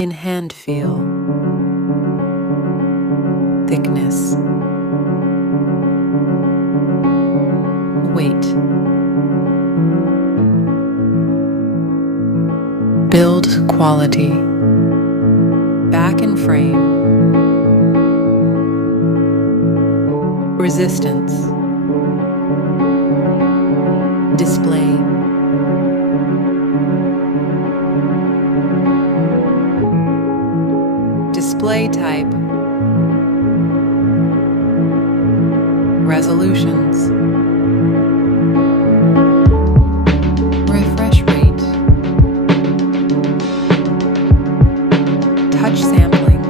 In hand feel, thickness, weight, build quality, back and frame, resistance, display, display type, resolutions, refresh rate, touch sampling,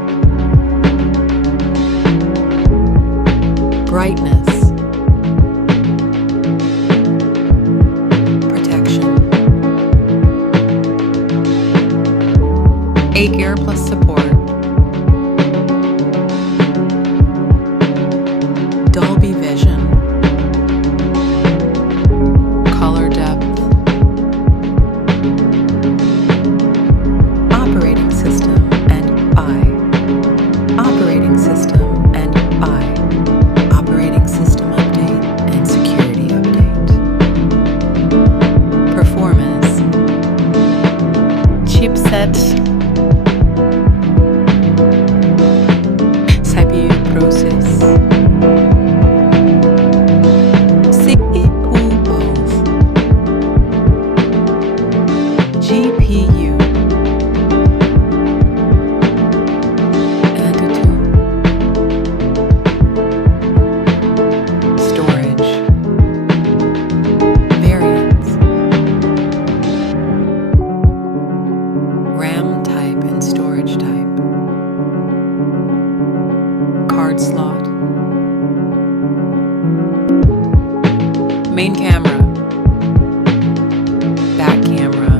brightness, protection, Iqoo support, Dolby Vision, color depth, operating system and operating system and operating system update and security update, performance, chipset, CPU process, GPU, Antutu, storage, variants, RAM type and storage type, card slot, main camera, back camera,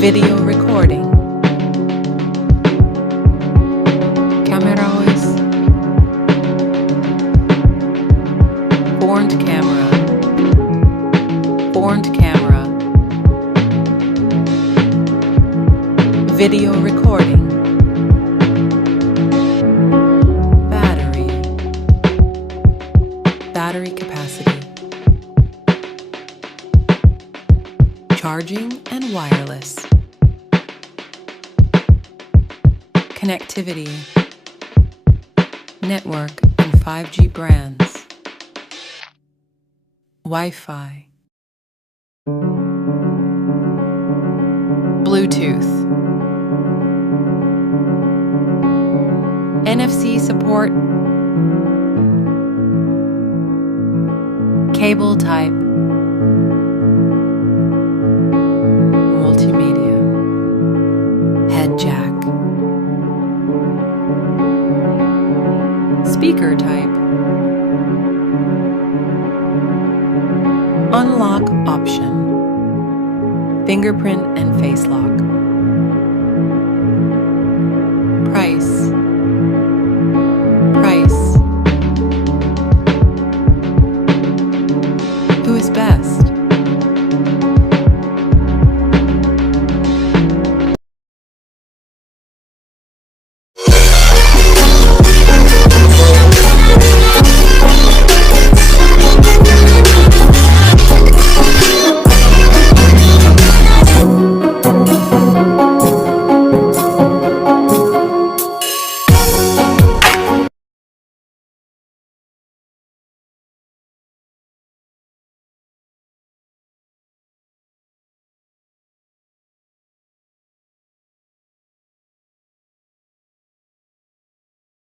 video recording, camera OS, front camera, video recording, battery capacity, charging and wireless, connectivity, network and 5G brands, Wi-Fi, Bluetooth, NFC support, cable type, multimedia, head jack, speaker type, unlock option, fingerprint and face lock, price, who is best?